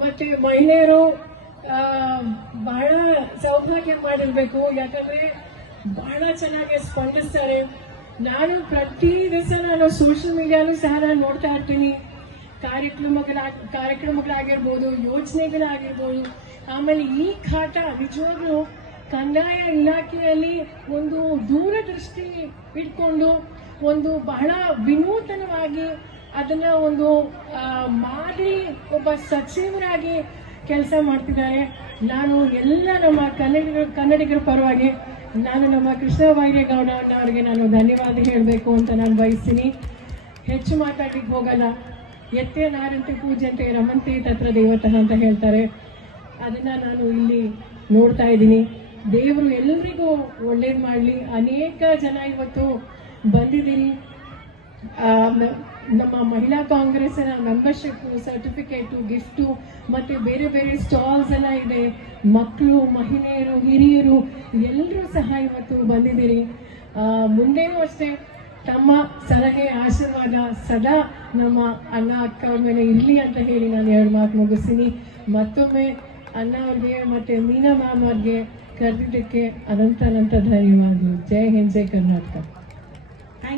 ಮತ್ತೆ ಮಹಿಳೆಯರು ಬಹಳ ಸೌಭಾಗ್ಯ ಮಾಡಿರ್ಬೇಕು. ಯಾಕಂದ್ರೆ ಬಹಳ ಚೆನ್ನಾಗಿ ಸ್ಪಂದಿಸ್ತಾರೆ. ನಾನು ಪ್ರತಿ ದಿವಸ ನಾನು ಸೋಷಿಯಲ್ ಮೀಡಿಯಾನು ಸಹ ನಾನು ನೋಡ್ತಾ ಇರ್ತೀನಿ. ಕಾರ್ಯಕ್ರಮಗಳ, ಕಾರ್ಯಕ್ರಮಗಳಾಗಿರ್ಬೋದು, ಯೋಜನೆಗಳಾಗಿರ್ಬೋದು. ಆಮೇಲೆ ಈ ಕಾಟ ನಿಜವಾಗ್ಲೂ ಕಂದಾಯ ಇಲಾಖೆಯಲ್ಲಿ ಒಂದು ದೂರದೃಷ್ಟಿ ಇಟ್ಕೊಂಡು ಒಂದು ಬಹಳ ವಿನೂತನವಾಗಿ ಅದನ್ನ ಒಂದು ಮಾದರಿ ಒಬ್ಬ ಸಚಿವರಾಗಿ ಕೆಲಸ ಮಾಡ್ತಿದ್ದಾರೆ. ನಾನು ಎಲ್ಲ ನಮ್ಮ ಕನ್ನಡಿಗರ ಕನ್ನಡಿಗರ ಪರವಾಗಿ ನಾನು ನಮ್ಮ ಕೃಷ್ಣ ಬೈರೇಗೌಡ ಅವರಿಗೆ ನಾನು ಧನ್ಯವಾದ ಹೇಳಬೇಕು ಅಂತ ನಾನು ಬಯಸ್ತೀನಿ. ಹೆಚ್ಚು ಮಾತಾಡಲಿಕ್ಕೆ ಹೋಗಲ್ಲ. ಎತ್ತೆ ನಾರಂತೆ ಪೂಜಂತೆ ರಮಂತೆ ತತ್ರ ದೇವತಃ ಅಂತ ಹೇಳ್ತಾರೆ. ಅದನ್ನು ನಾನು ಇಲ್ಲಿ ನೋಡ್ತಾ ಇದ್ದೀನಿ. ದೇವರು ಎಲ್ಲರಿಗೂ ಒಳ್ಳೇದು ಮಾಡಲಿ. ಅನೇಕ ಜನ ಇವತ್ತು ಮ- ನಮ್ಮ ಮಹಿಳಾ ಕಾಂಗ್ರೆಸ್ನ ಮೆಂಬರ್ಶಿಪ್ ಸರ್ಟಿಫಿಕೇಟು ಗಿಫ್ಟು ಮತ್ತೆ ಬೇರೆ ಬೇರೆ ಸ್ಟಾಲ್ಸ್ ಎಲ್ಲ ಇದೆ. ಮಕ್ಕಳು, ಮಹಿಳೆಯರು, ಹಿರಿಯರು ಎಲ್ಲರೂ ಸಹ ಇವತ್ತು ಬಂದಿದ್ದೀರಿ. ಮುಂದೆಯೂ ಅಷ್ಟೇ ತಮ್ಮ ಸಲಹೆ, ಆಶೀರ್ವಾದ ಸದಾ ನಮ್ಮ ಅಣ್ಣ, ಅಕ್ಕ ಮೇಲೆ ಇರಲಿ ಅಂತ ಹೇಳಿ ನಾನು ಎರಡು ಮಾತು ಮುಗಿಸ್ತೀನಿ. ಮತ್ತೊಮ್ಮೆ ಅಣ್ಣ ಅವ್ರಿಗೆ ಮತ್ತೆ ಮೀನಾ ಮ್ಯಾಮ್ ಅವ್ರಿಗೆ ಕರೆದಿದ್ದಕ್ಕೆ ಅನಂತ ಅನಂತ ಧನ್ಯವಾದಗಳು. ಜೈ ಹಿಂದ್, ಜೈ ಕರ್ನಾಟಕ.